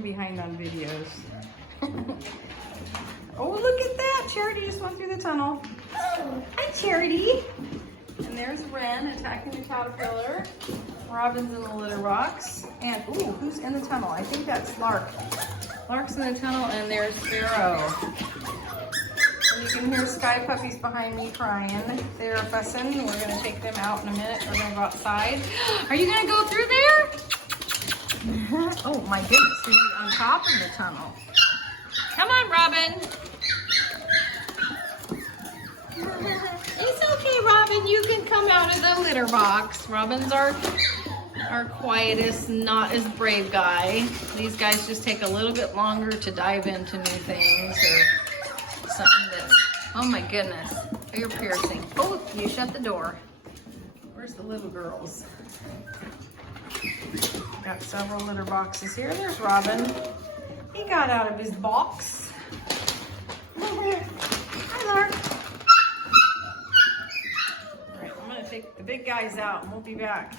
I'm behind on videos. Oh, look at that. Charity just went through the tunnel. Oh, hi, Charity. And there's Wren attacking the caterpillar. Robin's in the litter box. And, ooh, who's in the tunnel? I think that's Lark. Lark's in the tunnel, and there's Sparrow. And you can hear Sky Puppies behind me crying. They're fussing. We're going to take them out in a minute. We're going to go outside. Are you going to go through there? Oh, my goodness. He's on top of the tunnel. Come on, Robin. It's okay, Robin. You can come out of the litter box. Robin's our quietest, not as brave guy. These guys just take a little bit longer to dive into new things or something that's, oh my goodness, you're piercing. Oh, you shut the door. Where's the little girls? Got several litter boxes here. There's Robin. He got out of his box. Hi, Lark. All right, I'm gonna take the big guys out and we'll be back.